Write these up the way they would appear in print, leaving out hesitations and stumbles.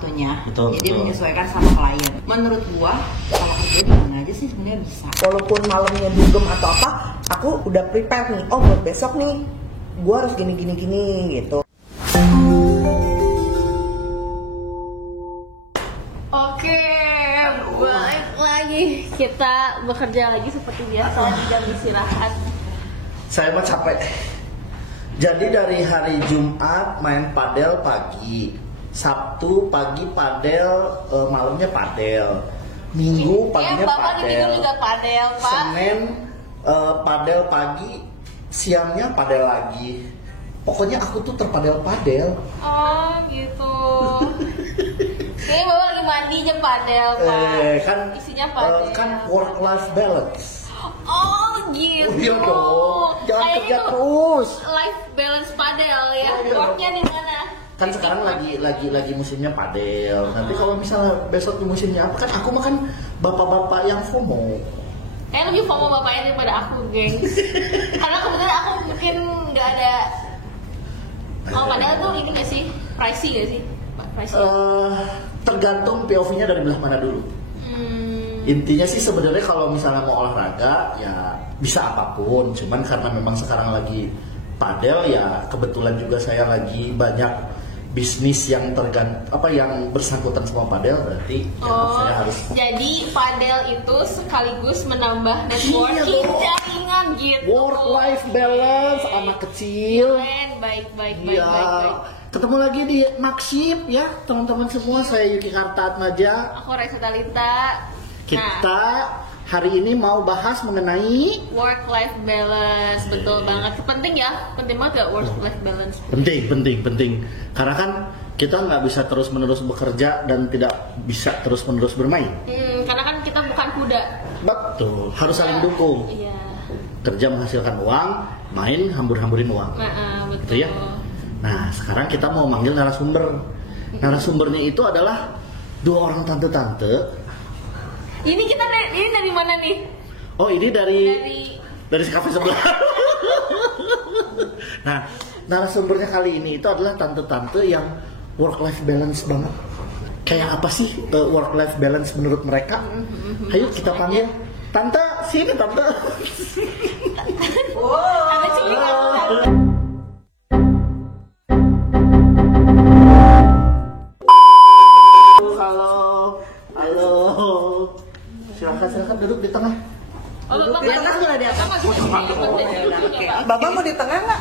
waktunya. Betul, Jadi betul. menyesuaikan sama klien. Menurut gua kalau kerja di mana aja sih sebenarnya bisa. Walaupun malamnya dugem atau apa, aku udah prepare nih. Oh, buat besok nih, gua harus gini gitu. Oke, balik lagi. Kita bekerja lagi seperti biasa di jam istirahat. Saya mah capek. Jadi dari hari Jumat main padel pagi, Sabtu pagi padel, malamnya padel, Minggu paginya Bapak di Minggu padel, juga padel, Pak. Senin padel pagi, siangnya padel lagi. Pokoknya aku tuh terpadel. Oh, gitu. Kayaknya Bapak lagi mandi jam padel, Pak. Kan Isinya padel. kan work life balance. Oh, gitu. Oh, iya dong. Jangan Kayaknya kerja tuh terus. Life balance padel ya. Iya. Worknya di mana? Kan sekarang lagi musimnya padel. Nanti kalau misalnya besok di musimnya apa, kan aku makan bapak-bapak yang FOMO. Kayaknya lebih FOMO bapaknya daripada aku, gengs. Karena kebetulan aku mungkin nggak ada. Kalau padel tuh ini nggak sih? Pricey nggak sih? Pricey. Tergantung POV-nya dari belah mana dulu. Intinya sih sebenarnya kalau misalnya mau olahraga ya bisa apapun. Cuman karena memang sekarang lagi padel ya kebetulan juga saya lagi banyak bisnis yang yang bersangkutan sama padel, berarti ya saya harus. Jadi padel itu sekaligus menambah networking jaringan gitu. Work life balance anak kecil. Baik. Ya, ketemu lagi di Maksip ya teman-teman semua. Saya Yuki Karta Atmaja. Aku Raisa Talita. Kita hari ini mau bahas mengenai Work life balance, betul banget. Penting ya, penting banget ya work life balance. penting. Karena kan kita nggak bisa terus-menerus bekerja dan tidak bisa terus-menerus bermain. Karena kan kita bukan kuda. Betul, harus saling dukung. Iya. Kerja menghasilkan uang, main hambur-hamburin uang. Betul. Gitu ya. Nah, sekarang kita mau manggil narasumber. Narasumbernya itu adalah dua orang tante-tante. Ini dari mana nih? Oh, ini dari kafe sebelah. Nah, narasumbernya kali ini itu adalah tante-tante yang work life balance banget. Kayak apa sih work life balance menurut mereka? Ayo kita panggil tante, sini tante. Ada cilik aku. Halo. Silakan duduk di tengah. Oh, Bapak Di tengah boleh di atas. Bapak mau di tengah nggak?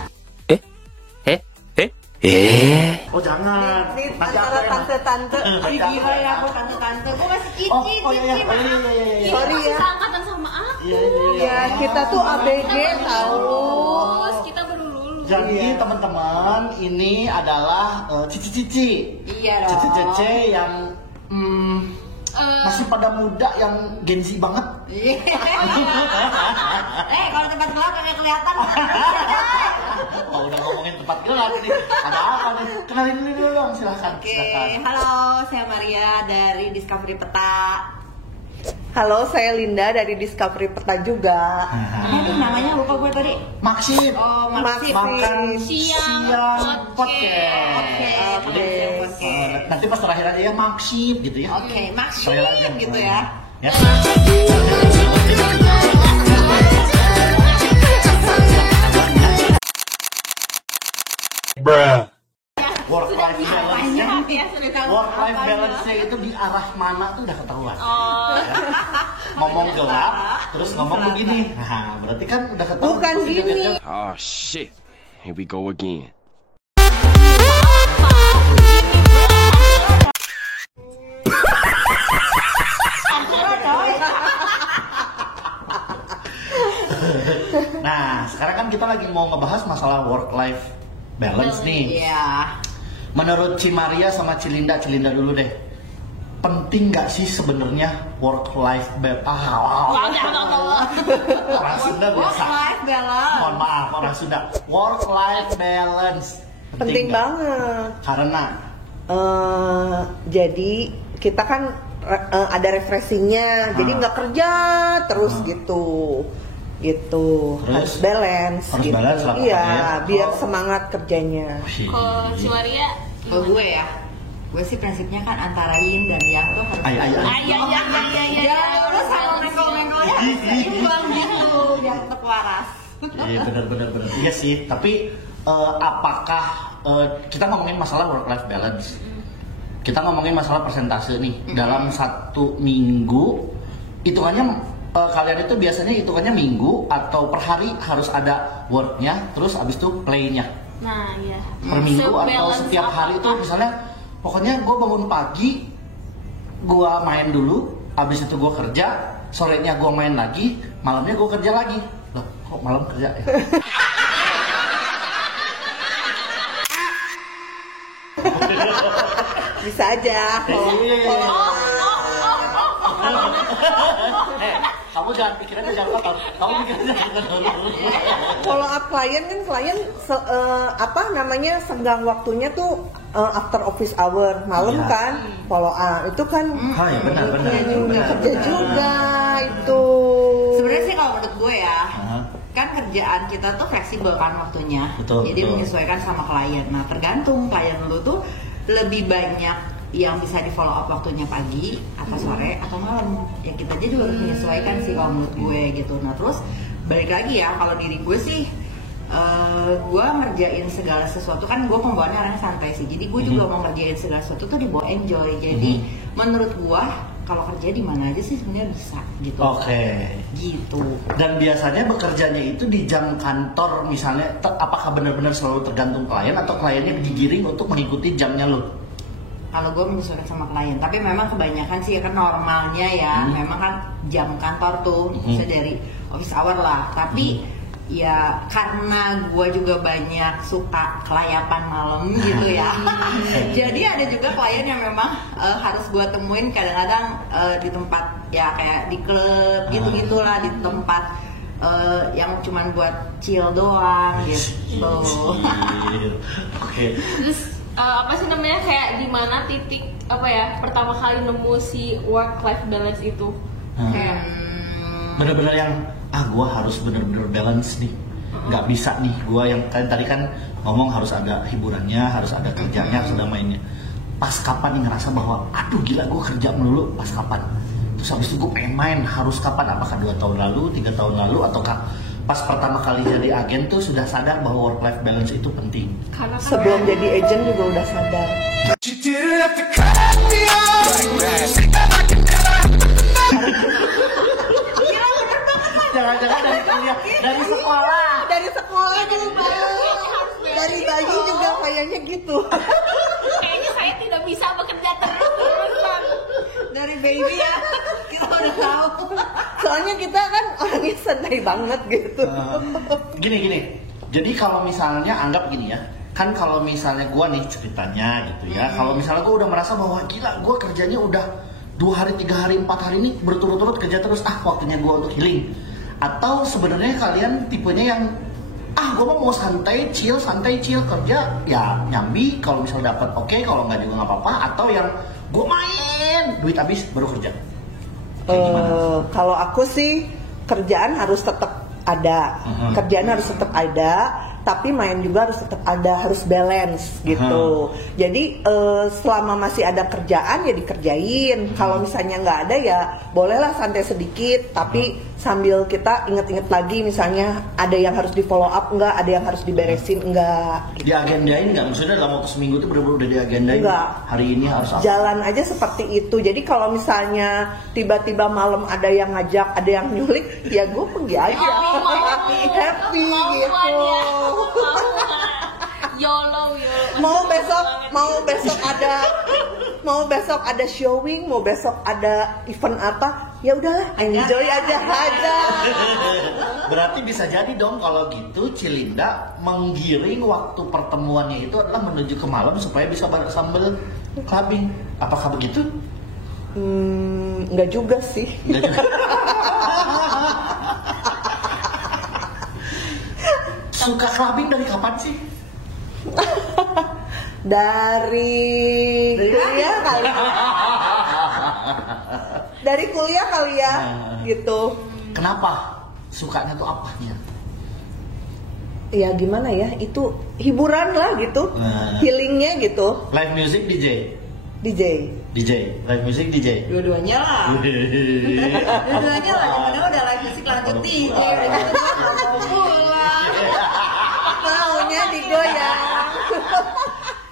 Oh jangan. Di Nanti antara aku yang- tante-tante. Nanti aku Gila yang- ya, aku tante-tante. Gue masih cicit. Oh iya. Sorry ya. Angkatan sama aku. Iya. Ya, kita tuh ABG tahu. Lulus, kita baru lulus. Jadi teman-teman, ini adalah cici-cici. Iya dong. Cici-cici yang masih pada muda, yang Gen Z banget. Kalau tempat gelap kayak kelihatan. Oh, udah ngomongin tempat gelap nih. Ada apa nih? Kenalin dulu dong, silakan. Oke, halo, saya Maria dari Discovery Peta. Halo, saya Linda dari Discovery Peta juga. Apa namanya? Lupa gue tadi. Maksip. Oh, Maksip. Makan Siang podcast. Oke. Nanti pas terakhir aja ya Maksip gitu ya. Oke, Maksip Sekali lagi. gitu ya. Ya. Work life balance itu di arah mana tuh udah ketahuan. Ya. Ngomong gelap, terus ngomong begini. Nah, berarti kan udah ketahuan. Bukan gini. Oh shit. Here we go again. Nah, sekarang kan kita lagi mau ngebahas masalah work life balance nih. Iya. Menurut Cimaria sama Cilinda dulu deh. Penting nggak sih sebenarnya work life balance? Orang Sunda Work biasa. life balance. Mohon maaf, orang Sunda. Work life balance. Penting nggak? banget. Karena Jadi kita kan ada refreshingnya, jadi nggak kerja terus gitu. Terus? Harus balance Harus gitu. balance lah Iya, pokoknya. biar Oh. semangat kerjanya. Kalau si Maria Kalau gue ya, Gue sih prinsipnya kan antara yin dan yang tuh harus Iya. terus sama mengkol-mengkolnya harus seimbang gitu biar tetap waras. Iya benar. Iya sih. Tapi apakah kita ngomongin masalah work life balance? Kita ngomongin masalah persentase nih. Dalam 1 minggu hitungannya kalian itu biasanya hitungannya minggu atau per hari harus ada worknya, terus abis itu playnya. Nah, iya. Per minggu atau Sebalance setiap hari itu misalnya pokoknya gue bangun pagi, gue main dulu, habis itu gue kerja, sorenya gue main lagi, malamnya gue kerja lagi. Loh, kok malam kerja ya? Bisa aja. Kamu jangan pikirannya jangan kotor. Kamu pikirannya jangan kotor. Follow up klien kan senggang waktunya tuh after office hour malam Iya. kan follow up itu kan Ya benar. kerja juga itu. Sebenarnya sih kalau menurut gue ya, Hah? kan kerjaan kita tuh fleksibel kan waktunya. Betul, Jadi betul. menyesuaikan sama klien. Nah, tergantung klien lu tuh lebih banyak yang bisa di follow up waktunya pagi atau sore atau malam. Ya kita aja juga harus menyesuaikan sih kalau menurut gue gitu. Nah, terus balik lagi ya kalau diri gue sih gue ngerjain segala sesuatu kan gue pembawaannya orang santai sih. Jadi gue juga mau ngerjain segala sesuatu tuh dibawa enjoy. Jadi menurut gue kalau kerja di mana aja sih sebenarnya bisa gitu. Oke. Gitu. Dan biasanya bekerjanya itu di jam kantor misalnya, apakah benar-benar selalu tergantung klien atau kliennya digiring untuk mengikuti jamnya lo? Kalau gue menyesuaikan sama klien, tapi memang kebanyakan sih kan normalnya ya, memang kan jam kantor tuh bisa dari office hour lah. Tapi ya karena gue juga banyak suka kelayapan malam gitu ya. Jadi ada juga klien yang memang harus gue temuin kadang-kadang di tempat ya kayak di klub gitu-gitulah, di tempat yang cuman buat chill doang gitu. Oke. Terus apa sih namanya kayak di mana titik apa ya pertama kali nemu si work life balance itu? Kayak Bener-bener yang gue harus bener-bener balance nih, nggak bisa nih gue yang tadi kan ngomong harus ada hiburannya, harus ada kerjanya, harus ada mainnya. Pas kapan nih ngerasa bahwa aduh gila gue kerja melulu, pas kapan? Terus habis itu gue pengen main, harus kapan? Apakah 2 tahun lalu, 3 tahun lalu, ataukah pas pertama kali jadi agen tuh sudah sadar bahwa work life balance itu penting? karena kan Sebelum jadi agent juga udah sadar. Jangan-jangan dari kuliah, dari sekolah. Dari sekolah juga. Dari bayi juga kayaknya gitu. kayaknya saya tidak bisa bekerja terus-terusan. Dari baby ya kita udah tahu. Soalnya kita kan orangnya santai banget gitu. Gini. Jadi kalau misalnya anggap gini ya, kan kalau misalnya gue nih ceritanya gitu ya, kalau misalnya gue udah merasa bahwa gila gue kerjanya udah 2 hari, 3 hari, 4 hari ini berturut-turut kerja terus, waktunya gue untuk healing. Atau sebenarnya kalian tipenya yang gue mau santai chill kerja ya nyambi, kalau misalnya dapat oke, kalau nggak juga nggak apa-apa. Atau yang gue main duit habis baru kerja. Kayak gimana? Kalau aku sih kerjaan harus tetap ada, tapi main juga harus tetap ada, harus balance gitu. Jadi selama masih ada kerjaan ya dikerjain. Kalau misalnya nggak ada ya bolehlah santai sedikit, tapi sambil kita inget-inget lagi misalnya ada yang harus di follow up nggak, ada yang harus diberesin nggak. Diagendain nggak? Maksudnya dalam waktu seminggu itu benar-benar udah diagendain? Enggak. Hari ini harus apa? Jalan aja seperti itu. Jadi kalau misalnya tiba-tiba malam ada yang ngajak, ada yang nyulik, ya gue pergi aja. Happy gitu. YOLO. Mau besok ada showing, mau besok ada event apa, ya udahlah enjoy aja. Berarti bisa jadi dong kalau gitu Cilinda menggiring waktu pertemuannya itu adalah menuju ke malam supaya bisa sambil clubbing. Apakah begitu? Enggak juga sih. Nggak juga. Suka clubbing dari kapan sih? Dari kuliah kali. Dari kuliah kali ya, gitu. Kenapa? Sukanya tuh apanya? Ya gimana ya, itu hiburan lah gitu, healingnya gitu. Live music DJ? DJ, live music DJ. Dua-duanya lah. Dua-duanya lah. Karena udah live music lanjut DJ. Udah gitu gue nggak mau pulang. Maunya digoyang.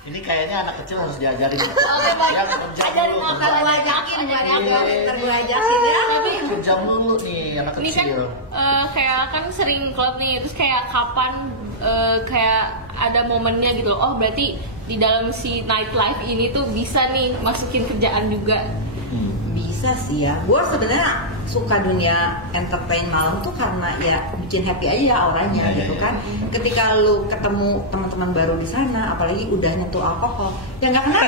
Ini kayaknya anak kecil harus diajarin. Ajarin Akan gue ajakin gue ajakin ya. Tapi Kejam dulu nih anak ini kan kecil. kayak kan sering klub nih, terus kayak kapan kayak ada momennya gitu loh. Oh berarti di dalam si nightlife ini tuh bisa nih masukin kerjaan juga. Bisa sih ya. Gue sebenarnya suka dunia entertain malam tuh karena ya bikin happy aja auranya gitu kan. Ketika lu ketemu teman-teman baru di sana, apalagi udah nyentuh alkohol, ya nggak kenal.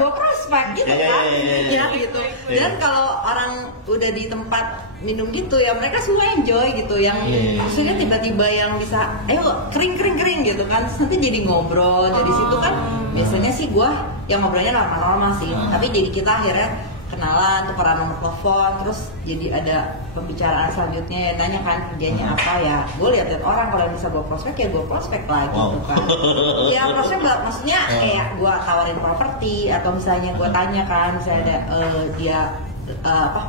Gue prospek gitu kan. Ya gitu. Dan kalau orang udah di tempat minum gitu ya mereka semua enjoy gitu. Yang maksudnya tiba-tiba yang bisa, ayo kering gitu kan. Terus nanti jadi ngobrol. Dari situ kan biasanya sih gue yang ngobrolnya normal-normal sih. Tapi jadi kita akhirnya kenalan, tukeran nomor telepon, terus jadi ada pembicaraan selanjutnya ya nanya kan kerjanya apa ya. Gue lihat orang kalau bisa gue prospek ya gue prospek lagi gitu kan. Ya prospek maksudnya kayak gue tawarin properti atau misalnya gue tanya kan misalnya ada dia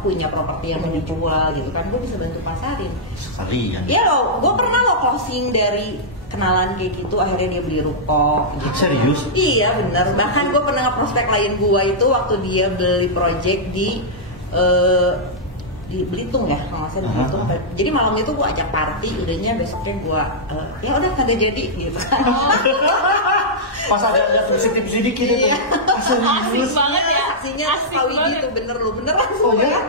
punya properti yang mau dijual gitu kan, gue bisa bantu pasarin. Sekalian. Iya loh, gue pernah lo closing dari kenalan kayak gitu, akhirnya dia beli ruko gitu. Serius? Iya benar. Bahkan gue pernah nge-prospek klien gue itu waktu dia beli project di Belitung ya, kalau nggak salah di Belitung. Jadi malam itu gue ajak party, udahnya besoknya gue ya udah kagak jadi gitu. Pas ada sensitif sedikit itu. Asik banget ya. Saksinya Kawi gitu, bener lu beneran. Oh ya?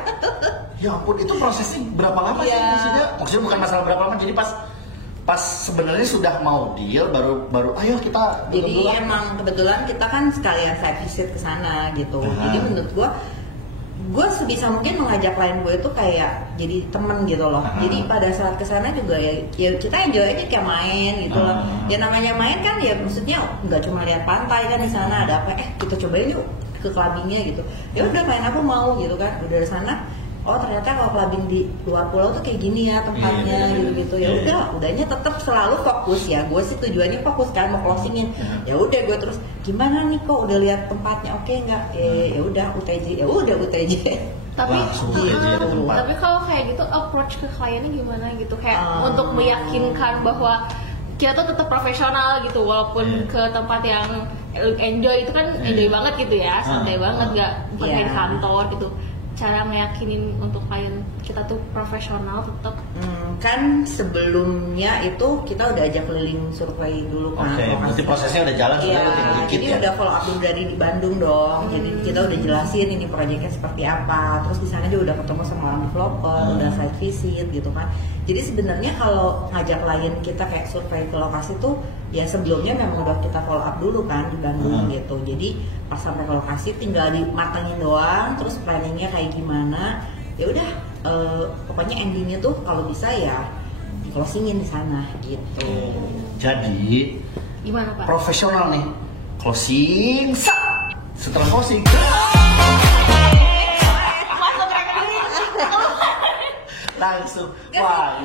Ya ampun, itu prosesnya berapa lama sih maksudnya? Maksudnya bukan masalah berapa lama, jadi pas sebenarnya sudah mau deal baru ayo kita jadi emang kebetulan kita kan sekalian site visit ke sana gitu. Jadi menurut gue sebisa mungkin mengajak klien gue itu kayak jadi temen gitu loh. Jadi pada saat ke sana juga ya kita enjoy aja kayak main gitu loh. Ya namanya main kan ya maksudnya nggak cuma lihat pantai kan, di sana ada apa kita cobain yuk ke clubbingnya gitu. Ya udah main apa mau gitu kan. Udah dari sana oh ternyata kalau clubbing di luar pulau tuh kayak gini ya tempatnya gitu. Ya udah, udahnya tetap selalu fokus ya. Gue sih tujuannya fokus kan mau closingin. Ya udah gue terus gimana nih kok udah lihat tempatnya oke nggak? Ya udah UTJ. Ya udah UTJ. Tapi tapi kalau kayak gitu approach ke kliennya gimana gitu kayak untuk meyakinkan bahwa kita tuh tetap profesional gitu walaupun ke tempat yang enjoy itu kan enjoy banget gitu ya, santai banget nggak kayak kantor gitu. Cara meyakinin untuk klien kita tuh profesional tetap kan sebelumnya itu kita udah ajak keliling survei dulu kan. Berarti prosesnya udah jalan sudah dikit jadi ya. udah follow up dulu dari di Bandung dong. Jadi kita udah jelasin ini proyeknya seperti apa. Terus di sana juga udah ketemu sama orang developer, udah site visit gitu kan. Jadi sebenarnya kalau ngajak klien kita kayak survei ke lokasi tuh ya sebelumnya memang udah kita follow up dulu kan di Bandung gitu. Jadi pas sampai ke lokasi tinggal dimatangin doang, terus planningnya kayak gimana. Ya udah pokoknya endingnya tuh kalau bisa ya di closingin di sana gitu. Jadi gimana Pak? Profesional nih closing setelah closing Masuk rekening langsung wah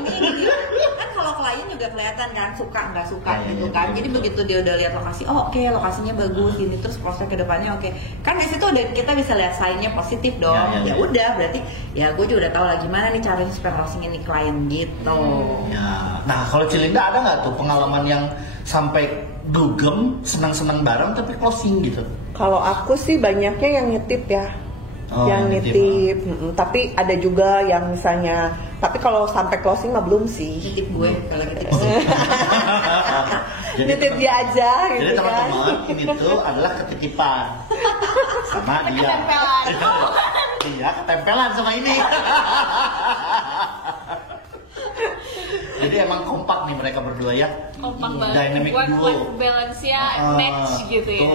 kan kalau klien juga kelihatan kan suka nggak suka gitu kan. Jadi begitu dia udah lihat lokasi, oh oke, lokasinya bagus ini, terus proses kedepannya oke. Kan di situ udah kita bisa lihat sign-nya positif dong. Ya udah berarti ya gue juga udah tahu lah gimana nih caranya supaya closing ini klien gitu. Ya. Nah kalau Cilinda ada nggak tuh pengalaman yang sampai dugem senang-senang bareng tapi closing gitu? Kalau aku sih banyaknya yang nitip ya. Yang nitip, tapi ada juga yang misalnya, tapi kalau sampai closing mah belum sih. Nitip gue kalau nitip Nitip dia aja gitu jadi kan. teman-teman ini tuh adalah ketitipan sama dia. ketempelan. Iya ketempelan sama ini. Jadi emang kompak nih mereka berdua ya. Kompak banget. Dynamic duo. Work balance-nya match gitu ya.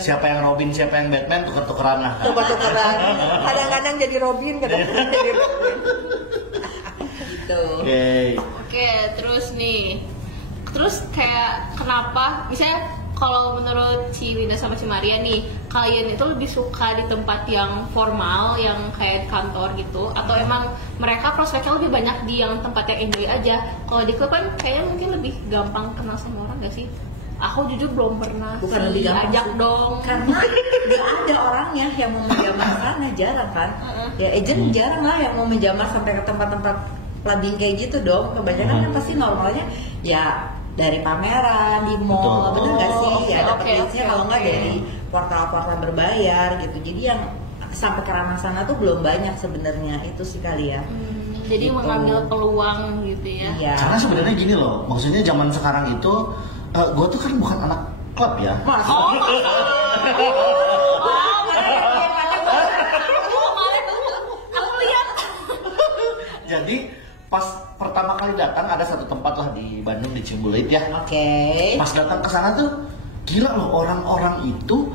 Siapa yang Robin, siapa yang Batman, tuker-tukeran lah. Tuker-tukeran. Kadang-kadang jadi Robin, kadang-kadang jadi Batman. gitu. Oke, terus nih. Terus kayak kenapa misalnya kalau menurut si Linda sama si Maria nih, kalian itu lebih suka di tempat yang formal, yang kayak kantor gitu, atau emang mereka prospeknya lebih banyak di yang tempat yang enjoy aja? Kalau di klub kan kayaknya mungkin lebih gampang kenal sama orang gak sih? Aku jujur belum pernah Bukan lebih gampang diajak sih. dong. Karena nggak ada orangnya yang mau menjamah sana, jarang kan. Ya agent jarang lah yang mau menjamah sampai ke tempat-tempat clubbing kayak gitu dong. Kebanyakan kan pasti normalnya ya dari pameran di mall, bener nggak sih? Ya dapat leads-nya kalau nggak dari portal-portal berbayar gitu. Jadi yang sampai ke ranah sana tuh belum banyak sebenarnya, itu sih kali ya. Jadi Gitu. mengambil peluang gitu ya. Iya. Karena sebenarnya gini loh, maksudnya zaman sekarang itu gue tuh kan bukan anak klub ya. Oh, Aku lihat. Jadi pas pertama kali datang ada satu tempat lah di Bandung di Ciumbulit ya. Oke. Pas datang ke sana tuh gila loh, orang-orang itu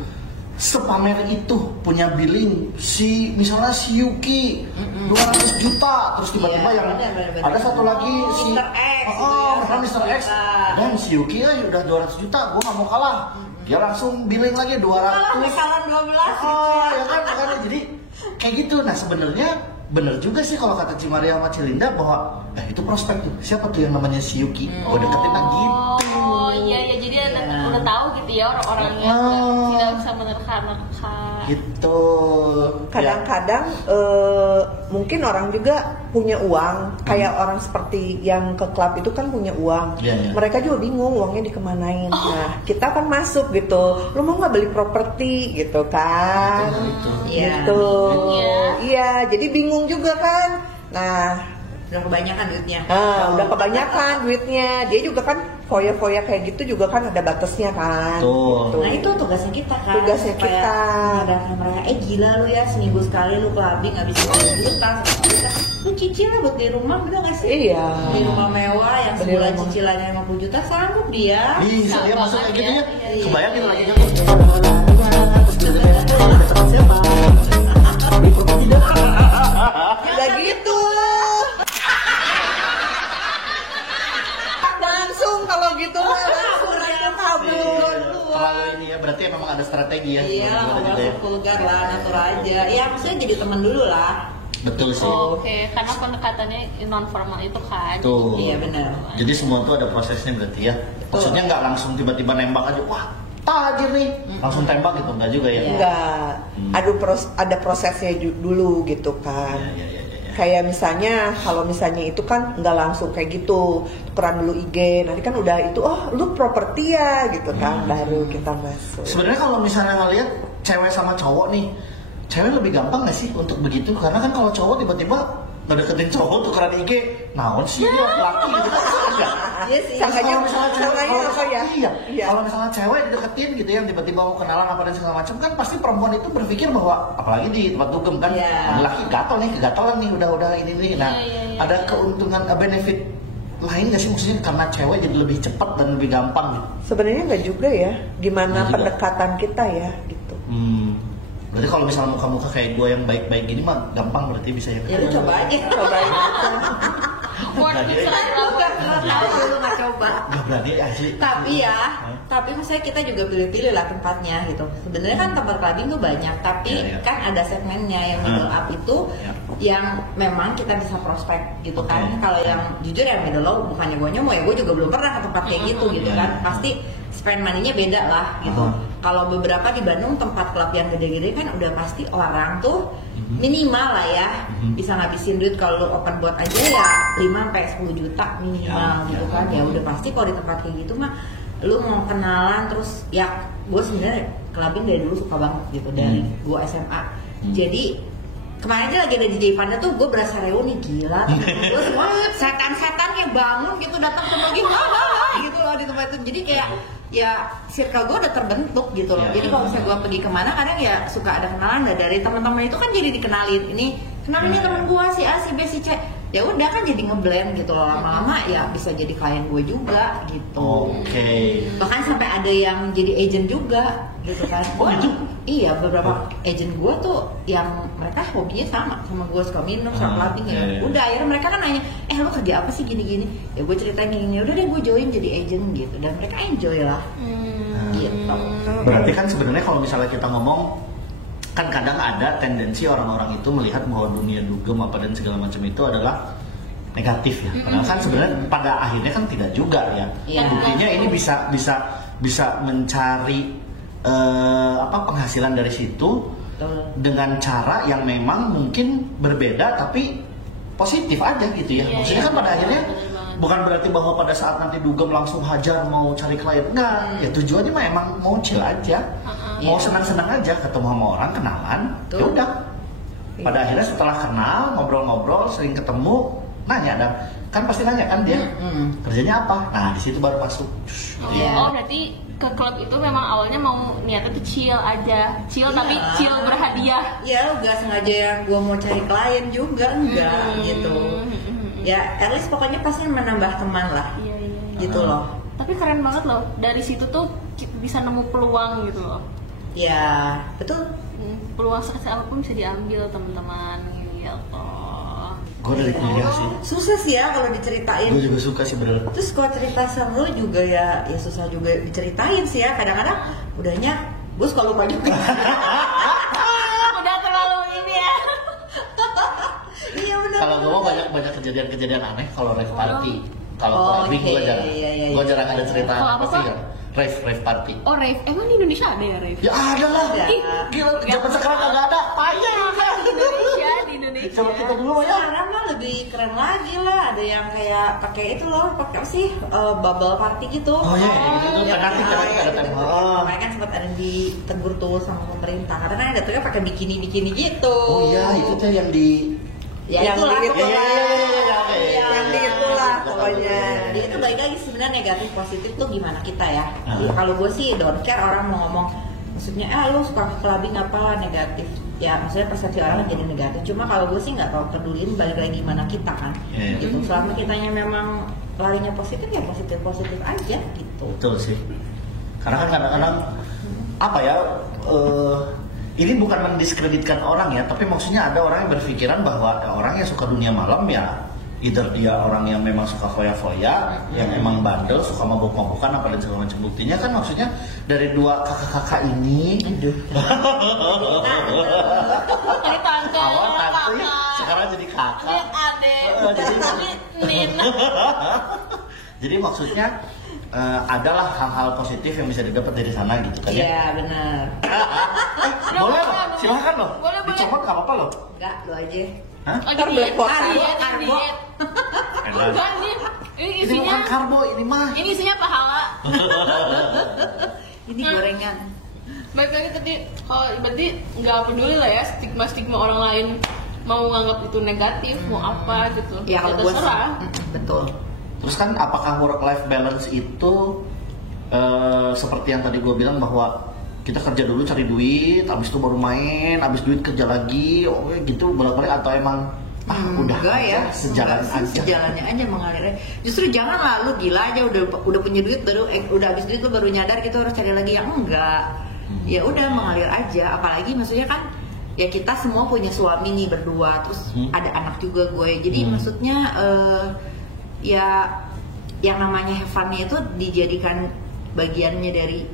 sepamer itu punya billing misalnya si Yuki 200 juta, terus tiba-tiba Iya, yang bener. ada satu lagi si Mr. X, Mr. X dan si Yuki ya udah 200 juta, gue gak mau kalah. Dia langsung billing lagi 200. Kalah misalnya 12 Ya kan makanya jadi kayak gitu. Nah sebenarnya bener juga sih kalau kata Cimaria sama Cilinda bahwa itu prospek tuh. Siapa tuh yang namanya si Yuki? Gue deketin lagi gitu. Oh iya, jadi udah tahu gitu ya orang-orangnya tidak bisa menerka-nerka. Gitu. Kadang-kadang mungkin orang juga punya uang, kayak orang seperti yang ke klub itu kan punya uang. Iya. Mereka juga bingung uangnya dikemanain. Nah, kita kan masuk gitu. Lu mau nggak beli properti gitu kan? Iya. Gitu. Iya. Iya, jadi bingung juga kan. Nah, udah kebanyakan duitnya. udah kebanyakan duitnya. Dia juga kan foya-foya kayak gitu juga kan ada batasnya kan. Betul. Gitu. Nah itu tugasnya kita kan. Tugasnya supaya kita. menyadarkan mereka, gila lu ya seminggu sekali lu clubbing habis 10 juta. Lu cicil lah buat di rumah, bener gak sih? Iya. Di rumah mewah yang Beli sebulan rumah. cicilannya 50 juta sanggup dia. Bisa dia masuk kayak gitu ya. Iya. Kebayangin lagi kan. Udah gitu. Langsung kalau gitu mah langsung aja kabur. Terlalu ini ya, berarti memang ada strategi ya. Iya, Gimana ngobrol juga ya. vulgar lah, natur aja. Iya, maksudnya jadi teman dulu lah. Betul sih. Oke, karena pendekatannya non formal itu kan. Tuh. Iya benar. Jadi semua itu ada prosesnya berarti ya. Maksudnya nggak langsung tiba-tiba nembak aja. Wah, tajir nih. Langsung tembak gitu enggak juga ya. Iya. Enggak. Ada prosesnya dulu gitu kan. Iya. Kayak misalnya kalau misalnya itu kan nggak langsung kayak gitu, tukeran dulu IG, nanti kan udah itu lu properti ya gitu kan, baru kita masuk. Sebenarnya kalau misalnya ngelihat cewek sama cowok nih, cewek lebih gampang nggak sih untuk begitu? Karena kan kalau cowok tiba-tiba ngedeketin cowok tukeran IG, naon sih dia laki gitu kan? Enggak. Iya sih. Sangkanya Kalau misalnya cewek, sangkanya apa ya? Iya. Kalau misalnya cewek dideketin gitu yang tiba-tiba mau kenalan apa dan segala macam kan pasti perempuan itu berpikir bahwa apalagi di tempat dugem kan, Iya. laki gatel nih, kegatalan nih, udah ini nih. Nah, ada keuntungan, benefit lain nggak sih maksudnya karena cewek jadi lebih cepat dan lebih gampang gitu? Sebenarnya nggak juga ya, gimana Nggak juga. pendekatan kita ya gitu. Berarti kalau misalnya muka-muka kayak gue yang baik-baik gini mah gampang berarti bisa ya? Ya lu coba aja. Cobain aja. Berani aja. Lu nggak pernah tahu lu nggak coba. Gak berani asli. Tapi maksudnya kita juga pilih-pilih lah tempatnya gitu. Sebenarnya kan tempat clubbing tuh banyak, tapi Iya. kan ada segmennya yang middle up itu yang memang kita bisa prospek gitu Oke. kan. Kalau yang jujur ya middle low bukannya gue nyomo ya, gue juga belum pernah ke tempat kayak gitu gitu Iya. kan. Pasti spend money-nya beda lah gitu. Kalau beberapa di Bandung tempat klub yang gede-gede kan udah pasti orang tuh minimal lah ya bisa ngabisin duit kalau lu open buat aja ya 5-10 juta minimal gitu kan. Ya udah pasti kalau di tempat kayak gitu mah lu mau kenalan terus ya gue sebenarnya clubbing dari dulu suka banget gitu dari gue SMA. Jadi kemarin aja lagi ada DJ Panda tuh gue berasa reuni gila. Gue semua setan-setan kayak bangun gitu datang ke bagi gitu loh di tempat itu. Jadi kayak ya circle gue udah terbentuk gitu loh. Jadi kalau misalnya gue pergi kemana kadang ya suka ada kenalan dari teman-teman itu kan jadi dikenalin ini kenalin nih temen gue si A si B si C. Ya udah kan jadi ngeblend gitu loh, lama-lama ya bisa jadi klien gue juga gitu. Oke. Bahkan sampai ada yang jadi agent juga gitu kan. Oh, gitu? Iya, beberapa agent gue tuh yang mereka hobinya sama gue, suka minum, suka clubbing ya. iya. Udah akhirnya mereka kan nanya, lu kerja apa sih gini-gini? Ya gue ceritain gini, udah deh gue join jadi agent gitu dan mereka enjoy lah. Gitu. Berarti kan sebenarnya kalau misalnya kita ngomong kan kadang ada tendensi orang-orang itu melihat bahwa dunia dugem apa dan segala macam itu adalah negatif ya. Padahal kan sebenarnya pada akhirnya kan tidak juga ya. Iya. Buktinya ini bisa bisa mencari penghasilan dari situ dengan cara yang memang mungkin berbeda tapi positif aja gitu ya. Maksudnya kan pada akhirnya bukan berarti bahwa pada saat nanti dugem langsung hajar mau cari klien, enggak. Ya tujuannya mah emang mau chill aja, mau senang-senang aja ketemu sama orang, kenalan, ya udah. Pada akhirnya setelah kenal, ngobrol-ngobrol, sering ketemu, nanya kan pasti nanya kan dia kerjanya apa. Nah di situ baru masuk. Oh berarti ke klub itu memang awalnya mau niatnya tuh chill aja, tapi chill berhadiah. Ya gak sengaja yang gue mau cari klien juga enggak gitu. Ya at least pokoknya pasti menambah teman lah. Gitu loh. Tapi keren banget loh, dari situ tuh bisa nemu peluang gitu loh. Ya betul. Peluang sekecil apapun bisa diambil teman-teman gitu. Gue dari kuliah sih. Susah sih ya kalau diceritain. Gue juga suka sih bener. Terus kalau cerita seru juga ya susah juga diceritain sih ya. Kadang-kadang udahnya gue suka lupa juga. Udah terlalu ini ya. Iya benar. Kalau gue mau banyak kejadian-kejadian aneh kalau rave party. Kalau clubbing gue jarang. Gue jarang ada cerita apa sih kan. Rave party. Oh rave, emang di Indonesia ada ya rave? Ya ada lah. Gila, zaman sekarang nggak ada. Payah kan. Di Indonesia. Zaman kita dulu ya. Sekarang mah lebih keren lagi lah. Ada yang kayak pakai itu loh, pakai apa sih? Bubble party gitu. Oh iya, itu fanatik ada tempat. Kemarin kan sempat ada ditegur tuh sama pemerintah karena kan ada tuh pakai bikini gitu. Oh iya, itu tuh yang di yang itulah yang itulah pokoknya. Jadi itu balik lagi sebenarnya negatif positif tuh gimana kita ya. Kalau gue sih don't care orang mau ngomong, maksudnya lu suka clubbing apalah negatif. Ya maksudnya persepsi orang jadi negatif. Cuma kalau gue sih nggak terlalu peduliin, balik lagi gimana kita kan. Gitu. Selama kitanya memang larinya positif ya positif aja gitu. Betul sih. Karena kan kadang-kadang apa ya? Ini bukan mendiskreditkan orang ya, tapi maksudnya ada orang yang berpikiran bahwa orang yang suka dunia malam ya, either dia orang yang memang suka foya-foya, yang emang bandel, suka mabuk-mabukan apa dan segala macam. Buktinya kan maksudnya dari dua kakak-kakak ini, awal tante, sekarang jadi kakak, jadi maksudnya adalah hal-hal positif yang bisa didapat dari sana gitu kan ya? Iya benar. Boleh loh, silahkan loh. Dicomot nggak apa-apa loh. Enggak, lo aja. Hah? Ntar belepotan. Karbo. Enggak nih. Ini bukan karbo, ini mah. Ini isinya pahala. Ini gorengan. Baik lagi tadi, berarti nggak peduli lah ya stigma orang lain mau nganggap itu negatif, mau apa gitu. Ya kalau gue terserah. Betul. Terus kan apakah work life balance itu seperti yang tadi gue bilang bahwa kita kerja dulu cari duit, habis itu baru main, habis duit kerja lagi, gitu bolak-balik atau emang udah enggak ya, sejalan aja. Sejalannya aja mengalirnya. Justru jangan lah lu gila aja udah punya duit baru udah habis duit lu baru nyadar gitu harus cari lagi yang enggak. Ya udah mengalir aja, apalagi maksudnya kan ya kita semua punya suami nih berdua, terus ada anak juga gue. Jadi maksudnya ya yang namanya have fun-nya itu dijadikan bagiannya dari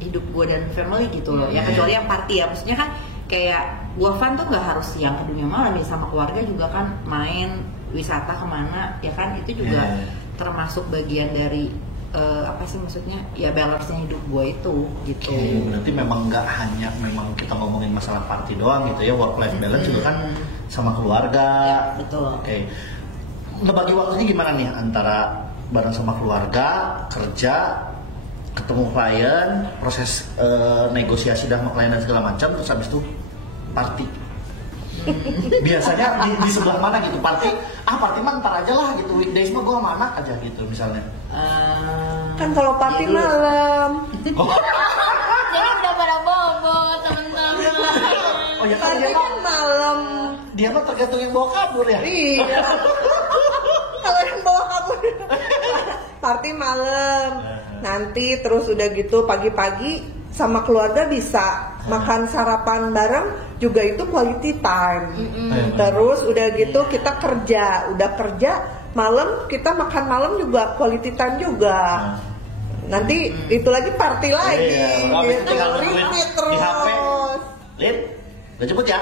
hidup gue dan family gitu loh. Ya kecuali yang party ya, maksudnya kan kayak gue fun tuh nggak harus yang ke dunia malam ya, sama keluarga juga kan main wisata kemana ya kan, itu juga termasuk bagian dari apa sih maksudnya ya balance-nya hidup gue itu gitu. Berarti memang nggak hanya memang kita ngomongin masalah party doang gitu ya, work life balance juga kan sama keluarga. Ya, betul. Ngebagi waktunya gimana nih antara bareng sama keluarga, kerja, ketemu klien, proses negosiasi sama klien dan segala macam, terus habis itu party. Biasanya di sebelah mana gitu party? Party mah ntar aja lah gitu, weekdays mah gue sama anak aja gitu misalnya. Kan kalau party malam. Jadi udah pada bobo temen-temen. Oh ya kan Party kan malam. Dia mah tergantung yang bawa kabur ya. Iya. Kalau yang bawa kabur. Party malam. Nanti terus udah gitu pagi-pagi sama keluarga bisa makan sarapan bareng, juga itu quality time. Terus udah gitu kita udah kerja malam kita makan malam juga quality time juga. Nanti itu lagi party lagi. Gitu. Repeat terus. Di HP. Lid, udah cepet ya.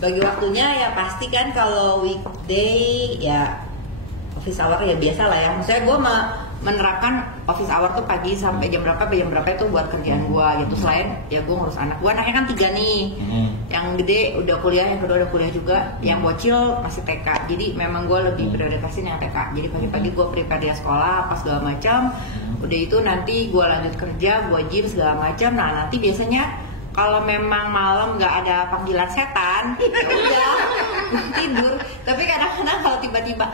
Bagi waktunya ya pasti kan kalau weekday ya office hour ya biasa lah ya. Maksudnya gue menerapkan office hour tuh pagi sampai jam berapa itu buat kerjaan gue gitu. Selain ya gue ngurus anak gue, anaknya kan 3 nih. Yang gede udah kuliah, yang kedua udah kuliah juga, yang bocil masih TK. Jadi memang gue lebih prioritasin yang TK. Jadi pagi-pagi gue prepare dia sekolah, apa segala macam. Udah itu nanti gue lanjut kerja, gue gym segala macam. Nah nanti biasanya kalau memang malam nggak ada panggilan setan, ya udah tidur. Tapi kadang-kadang kalau tiba-tiba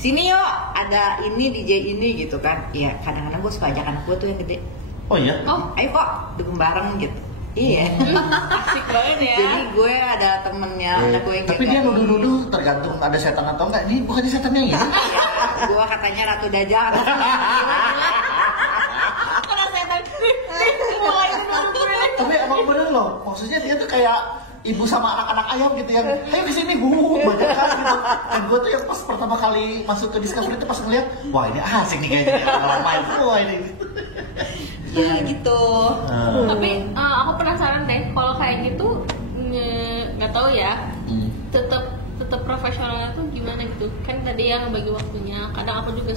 sini yuk ada ini DJ ini gitu kan, ya kadang-kadang gue suka ajak anak gue tuh yang gede. Oh iya? Oh ayo kok dukung bareng gitu. Iya. Asik banget ya. Jadi gue ada temennya anak gue yang tapi dia nuduh-nuduh tergantung ada setan atau enggak. Ini bukannya setannya ini? Gue katanya Ratu Dajjal. Kalau setan mulai Tapi emang bener loh, maksudnya dia tuh kayak ibu sama anak-anak ayam gitu yang ayo kesini banyak kan gitu. Dan gue tuh yang pas pertama kali masuk ke Discovery itu pas ngeliat, wah ini asik nih kayaknya kalau main semua ini. Ya gitu. Tapi aku penasaran deh, kalau kayak gitu nggak tahu ya, tetap profesional tuh gimana gitu. Kan tadi yang bagi waktunya, kadang aku juga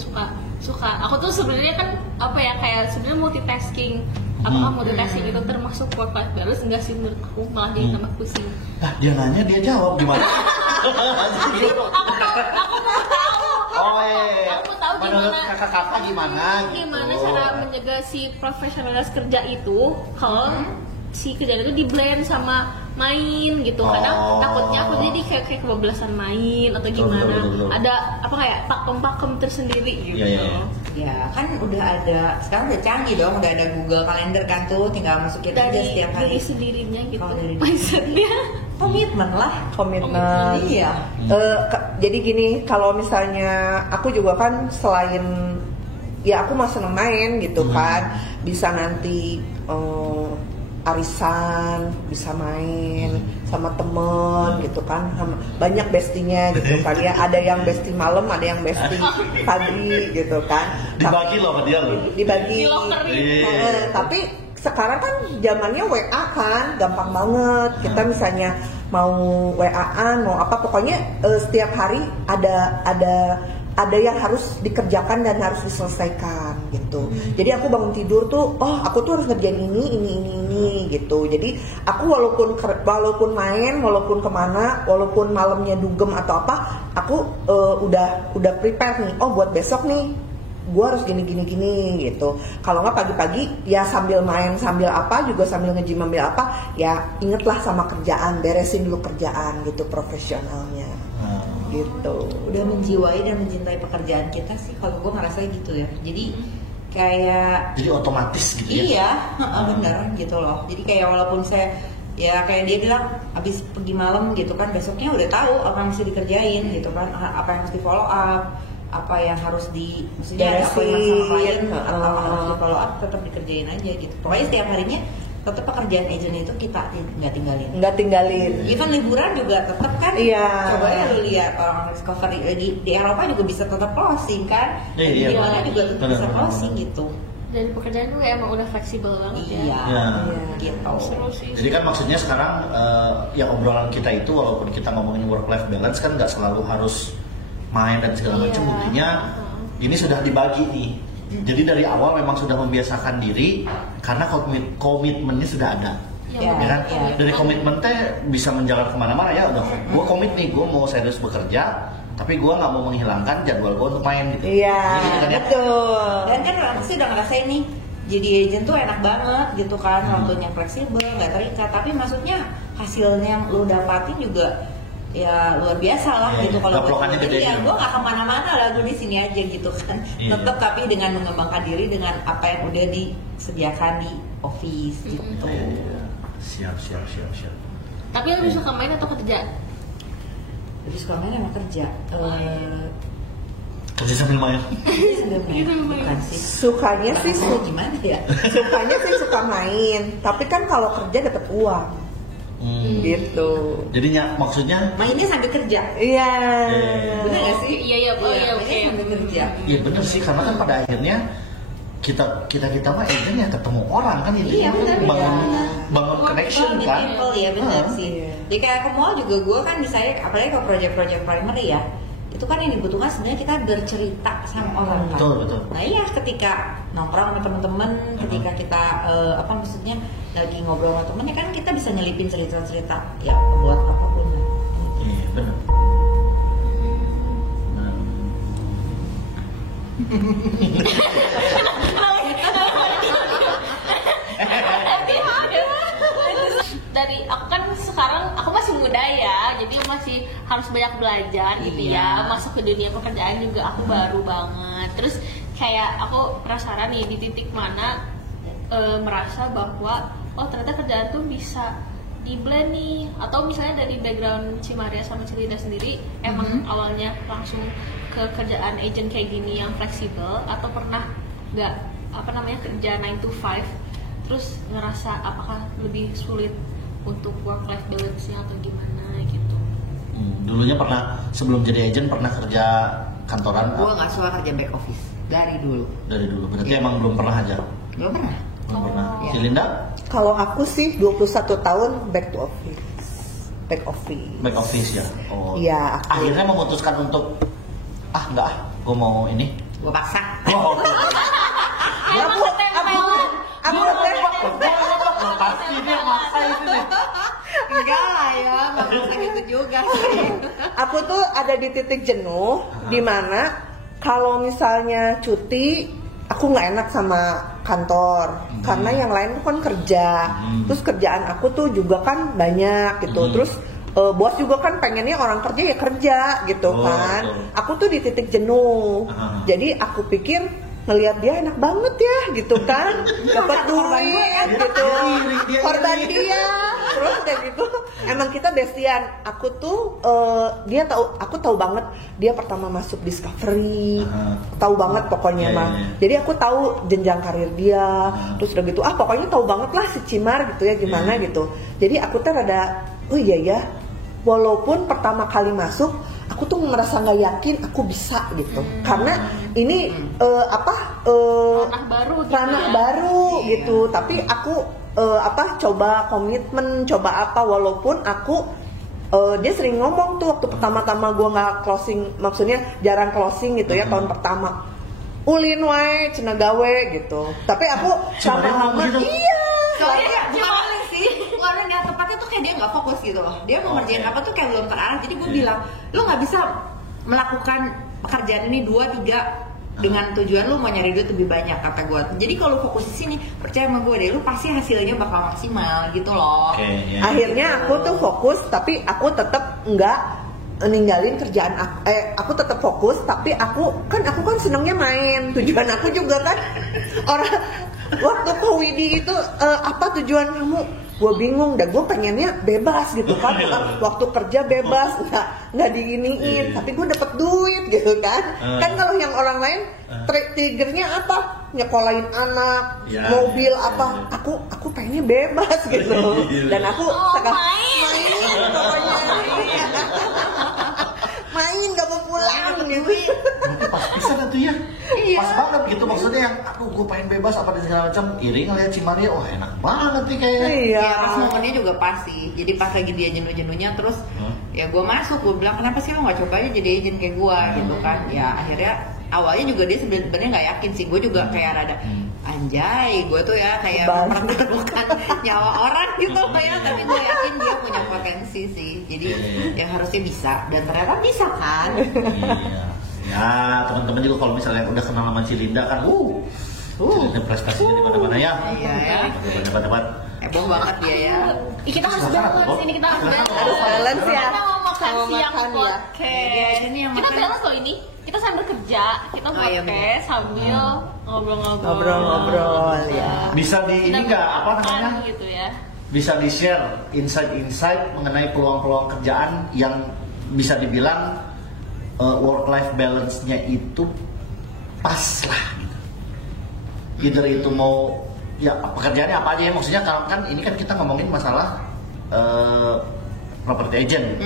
suka. Aku tuh sebenarnya kan apa ya, kayak sebenarnya multitasking. Apakah multitasking itu termasuk work life balance? Enggak sih menurut aku, malah jadi tambah pusing. Nah dia nanya, dia jawab gimana? Aku mau tahu. Oh iya. Aku mau tahu Menurut gimana kakak-kakak gimana? Gimana gitu. cara menjaga si profesionalitas kerja itu kalau si kerjaan itu di blend sama main gitu. Kadang takutnya aku jadi kayak kebablasan main atau gimana. Betul. Ada apa kayak pakem-pakem tersendiri gitu. Iya. Ya kan udah ada, sekarang udah canggih dong, udah ada Google Calendar kan tuh, tinggal masukin aja setiap hari. Dari sendirinya gitu. Kalau dari mindsetnya komitmen lah. Komitmen. Iya. Jadi gini, kalau misalnya aku juga kan selain ya aku masih main gitu kan, bisa nanti arisan, bisa main sama temen gitu kan, banyak bestinya gitu kan ya. Ada yang besti malam, ada yang besti pagi gitu kan. Dibagi loh sama dia loh. Dibagi. Di locker Tapi sekarang kan zamannya WA kan, gampang banget. Kita misalnya mau WA-an, mau apa, pokoknya setiap hari ada yang harus dikerjakan dan harus diselesaikan gitu. Jadi aku bangun tidur tuh, aku tuh harus ngerjain ini gitu. Jadi aku walaupun main, walaupun kemana, walaupun malamnya dugem atau apa, aku udah prepare nih. Buat besok nih, gue harus gini gitu. Kalau nggak pagi-pagi ya sambil main, sambil apa juga, sambil nge-gym, ambil apa, ya ingetlah sama kerjaan, beresin dulu kerjaan gitu, profesionalnya. Gitu. Udah menjiwai dan mencintai pekerjaan kita sih, kalau gue ngerasa gitu ya. Jadi kayak Jadi otomatis gitu ya. Iya, bener gitu loh. Jadi kayak walaupun saya ya kayak dia bilang abis pergi malam gitu kan, besoknya udah tahu apa yang mesti dikerjain gitu kan, apa yang harus di follow up, apa yang harus maksudnya apa yang sama klien, apa harus di follow up, tetap dikerjain aja gitu. Pokoknya setiap harinya tetap pekerjaan agent itu kita nggak tinggalin. Even liburan juga tetap kan. Iya. Coba ya lu lihat orang discovery di Eropa juga bisa tetap closing kan. Di mana juga tetap bisa closing gitu. Dan pekerjaan gue emang udah fleksibel banget Iya. Gitu. Seru sih. Jadi kan maksudnya sekarang yang obrolan kita itu walaupun kita ngomongin work life balance kan nggak selalu harus main dan segala macam. Buktinya ini sudah dibagi nih. Jadi dari awal memang sudah membiasakan diri karena komitmennya sudah ada. Ya kan? Dari komitmen teh bisa menjalan kemana-mana ya. Udah, gue komit nih, gue mau serius bekerja, tapi gue nggak mau menghilangkan jadwal gue untuk main gitu. Iya, gitu kan, betul. Dan kan orang pasti udah ngerasain nih, jadi agent tuh enak banget gitu kan, waktunya fleksibel, nggak terikat. Tapi maksudnya hasilnya yang lo dapatin juga ya luar biasa lah gitu. Kalau gede. Gue nggak kemana-mana lah, gue di sini aja gitu kan. Tetap tapi dengan mengembangkan diri dengan apa yang udah disediakan di office gitu. Siap. Tapi lebih suka main atau kerja? Lebih suka main sama kerja. Kerja sambil main. Bukan sih. Sukanya sih gimana ya? Sukanya sih suka main, tapi kan kalau kerja dapat uang. Gitu. Jadinya maksudnya mainnya sambil kerja. Iya. Bener gak sih? Iya, oke. Sambil kerja. Iya bener sih, karena kan pada akhirnya kita mah agent ya ketemu orang kan, Iya, bener, bangun connection kan. People ya bener sih. Jadi kayak ke mall juga gue kan bisa, apalagi ke project-project primary ya, itu kan yang dibutuhkan sebenarnya kita bercerita sama orang kan. Betul. Nah iya, ketika nongkrong sama teman-teman, ketika kita maksudnya lagi ngobrol sama temennya kan kita bisa nyelipin cerita-cerita ya buat apapun. Iya benar. Dari aku kan sekarang aku masih muda ya, jadi masih harus banyak belajar gitu ya. Masuk ke dunia pekerjaan juga aku baru banget. Terus kayak aku penasaran nih di titik mana merasa bahwa oh ternyata kerjaan tuh bisa di blend nih, atau misalnya dari background Cimaria sama Cilinda sendiri emang awalnya langsung ke kerjaan agent kayak gini yang fleksibel, atau pernah nggak kerja 9 to 5 terus ngerasa apakah lebih sulit untuk work life balance-nya atau gimana gitu? Dulunya pernah, sebelum jadi agent pernah kerja kantoran? Gue nggak suka kerja back office dari dulu. Berarti emang belum pernah aja? Belum pernah. Si Linda? Kalau aku sih 21 tahun back to office. Back office ya? Oh. Iya. Akhirnya memutuskan untuk gue mau ini. Gue paksa. Oh, okay. Pasti dia maksa itu deh. Enggak lah ya, nggak bisa gitu juga sih. Aku tuh ada di titik jenuh, dimana kalau misalnya cuti, aku nggak enak sama kantor, karena yang lain tuh kan kerja, terus kerjaan aku tuh juga kan banyak gitu, terus bos juga kan pengennya orang kerja ya kerja gitu kan. Aku tuh di titik jenuh, jadi aku pikir ngelihat dia enak banget ya gitu kan, dapat duit gitu, korban dia, terus kayak gitu. Emang kita bestian. Aku tuh aku tahu banget dia pertama masuk Discovery, tahu banget pokoknya mah. Jadi aku tahu jenjang karir dia, terus udah gitu pokoknya tahu banget lah si Cimar gitu ya gimana gitu. Jadi aku tuh rada iya ya, walaupun pertama kali masuk aku tuh merasa nggak yakin aku bisa gitu, karena ini ranah baru gitu. Tapi aku coba komitmen, walaupun aku dia sering ngomong tuh waktu pertama-tama gue nggak closing, maksudnya jarang closing gitu ya tahun pertama, ulin wae cenah gawe gitu. Tapi aku sama soalnya gimana sih, warna yang tepatnya tuh kayak dia nggak fokus gitu loh. Dia mau ngerjain apa tuh kayak belum terarah. Jadi gue bilang, lo nggak bisa melakukan pekerjaan ini 2-3 dengan tujuan lu mau nyari duit lebih banyak, kata gue. Jadi kalau fokus di sini, percaya sama gue deh, lu pasti hasilnya bakal maksimal gitu loh. Akhirnya aku tuh fokus, tapi aku tetap nggak ninggalin kerjaan aku tetap fokus, tapi aku kan senangnya main. Tujuan aku juga kan orang waktu ke Widi itu apa tujuan kamu? Gue bingung, dan gue pengennya bebas gitu kan, waktu kerja bebas, nggak diginiin, tapi gue dapet duit gitu kan. Kan kalau yang orang lain triggernya apa? Nyekolahin anak, mobil apa? Aku pengennya bebas gitu, dan aku main pokoknya. Main gak mau pulang gitu. Pas bisa tuh ya. Pas banget gitu, maksudnya yang gue pengen bebas apa dan segala macam. Iri ngeliat Cimaria, enak banget nih kayaknya. Iya, pas momennya juga pas sih. Jadi pas lagi dia jenuh-jenuhnya terus ya gue masuk, gue bilang kenapa sih lo gak coba aja jadi agent kayak gue gitu kan. Ya akhirnya awalnya juga dia sebenarnya nggak yakin sih. Gue juga kayak rada anjay, gue tuh ya kayak mempertaruhkan nyawa orang gitu ya. Tapi gue yakin dia punya potensi sih. Jadi yang harusnya bisa, dan ternyata bisa kan. Ya teman-teman juga kalau misalnya udah kenal sama Cilinda kan, Cilinda prestasinya di mana-mana ya. Iya ya. Debat-debat. Heboh banget dia ya. Kita harus balance ini, kita harus balance ya. Kita mau makan siang podcast. Kita balance loh ini. Kita sambil kerja, kita podcast sambil ngobrol ya. Bisa di ini nggak apa namanya? Gitu ya. Bisa di share insight mengenai peluang-peluang kerjaan yang bisa dibilang work life balance-nya itu pas lah gitu. Either itu mau ya pekerjaannya apa aja ya, maksudnya kan ini kan kita ngomongin masalah property agent.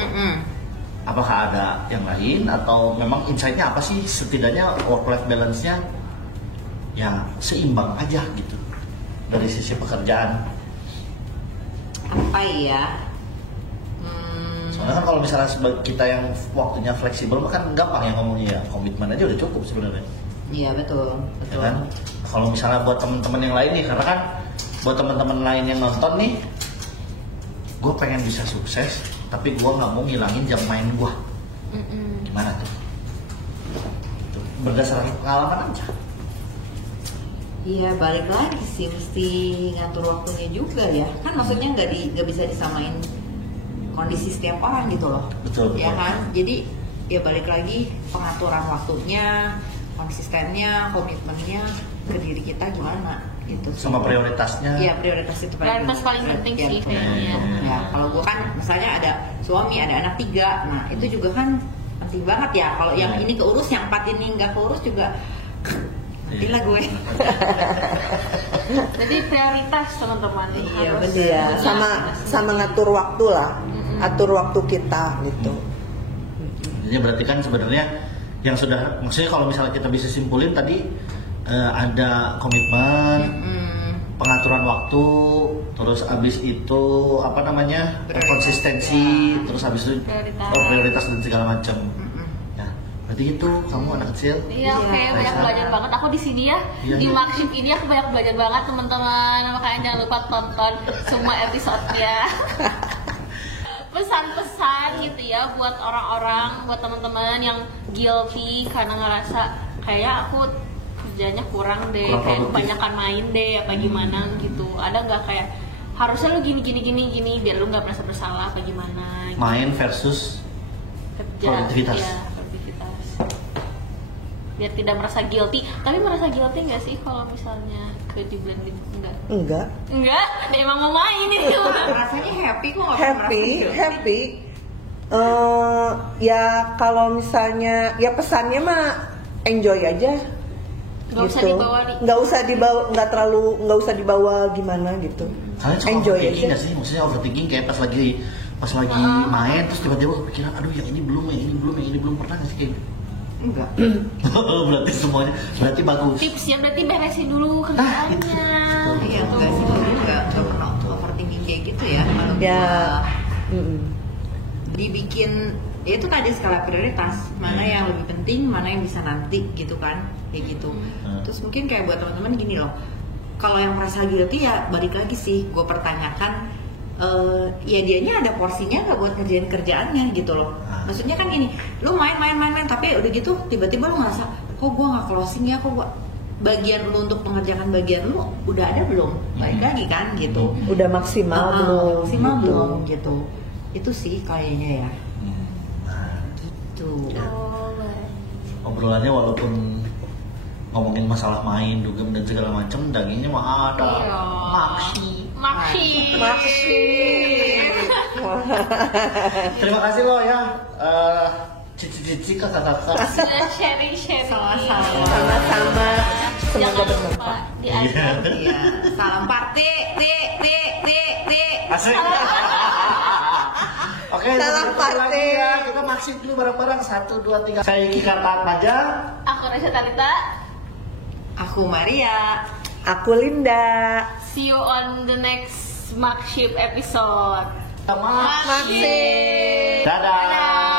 Apakah ada yang lain atau memang insight-nya apa sih, setidaknya work life balance-nya ya seimbang aja gitu dari sisi pekerjaan. Apa ya? Soalnya kan kalau misalnya kita yang waktunya fleksibel kan gampang ya ngomongnya ya, komitmen aja udah cukup sebenarnya. Iya betul. Ya kan? Kalau misalnya buat teman-teman yang lain nih, karena kan buat teman-teman lain yang nonton nih, gue pengen bisa sukses, tapi gue nggak mau ngilangin jam main gue. Gimana tuh? Berdasarkan pengalaman aja. Iya balik lagi sih, mesti ngatur waktunya juga ya. Kan maksudnya nggak bisa disamain kondisi setiap orang gitu loh. Betul. Ya kan. Jadi ya balik lagi pengaturan waktunya, konsistennya, komitmennya ke diri kita gimana gitu. Sama prioritasnya. Iya prioritas itu Prioritas paling penting ya, sih kayaknya. Ya kalau gue kan misalnya ada suami, ada anak 3, nah itu juga kan penting banget ya. Kalau yang ini keurus, yang 4 ini nggak keurus juga gila gue. Jadi prioritas teman-teman. Iya, harus bener. Iya, sama ngatur waktu lah. Atur waktu kita gitu. Jadi berarti kan sebenarnya yang sudah, maksudnya kalau misalnya kita bisa simpulin tadi ada komitmen, pengaturan waktu, terus abis itu apa namanya konsistensi, terus abis itu prioritas dan segala macam. Ya, berarti itu kamu anak kecil. Iya, kayak banyak belajar banget. Aku di sini ya, Iya, di iya. Markship ini aku banyak belajar banget teman-teman. Makanya jangan lupa tonton semua episode-nya. Pesan-pesan gitu ya buat orang-orang, buat teman-teman yang guilty karena ngerasa kayak aku kerjanya kurang deh, Kurang kayak produktif. kebanyakan main deh, apa gimana gitu. Ada nggak kayak harusnya lu gini biar lu nggak merasa bersalah apa gimana? Gitu. Main versus Kerja, produktivitas. ya, produktivitas. Biar tidak merasa guilty. Tapi merasa guilty nggak sih kalau misalnya ke di blending? Enggak. Enggak, emang mau main itu. Rasanya happy kok nggak pernah merasa Happy. Ya kalau misalnya ya pesannya mah enjoy aja. Nggak usah dibawa nih. Nggak usah dibawa gimana gitu. Kalian suka Enjoy overthinking aja. nggak sih? Maksudnya overthinking kayak pas lagi main terus tiba-tiba kepikiran, aduh yang ini belum pernah nggak sih kayak gitu? Enggak. Berarti semuanya berarti bagus. Tipsnya berarti beresin dulu kerjaannya. Iya enggak sih, gue nggak pernah overthinking kayak gitu ya. Kalau Ya. gua dibikin ya itu tadi skala prioritas, mana yang lebih penting, mana yang bisa nanti gitu kan, kayak gitu. Terus mungkin kayak buat teman-teman gini loh, kalau yang merasa guilty ya balik lagi sih, gue pertanyakan ya dianya ada porsinya nggak buat ngerjain kerjaannya gitu loh. Maksudnya kan gini, lu main tapi udah gitu tiba-tiba lu ngerasa kok gue nggak closing ya, kok gue bagian lu untuk mengerjakan bagian lu udah ada belum, balik lagi kan gitu. Udah maksimal belum? Maksimal Gitu. belum gitu. Itu sih kayaknya ya. Gitu. Oh, baik. Obrolannya walaupun ngomongin masalah main, dugem dan segala macam, dagingnya mah ada. Iya. Maksi. Terima kasih lo ya, cici-cici kakak-kakak. Sudah sharing. Sama-sama. Sama-sama. Semoga Jangan lupa bermanfaat. diajak. Iya. Salam party. Asik. Oke, Salam sampai ketemu party. lagi ya. Kita maksud dulu bareng-bareng 1, 2, 3. Saya Kika Tatmaja. Aku Resya Talita. Aku Maria. Aku Linda. See you on the next Markship episode. Maksud. Maksud. Dadah.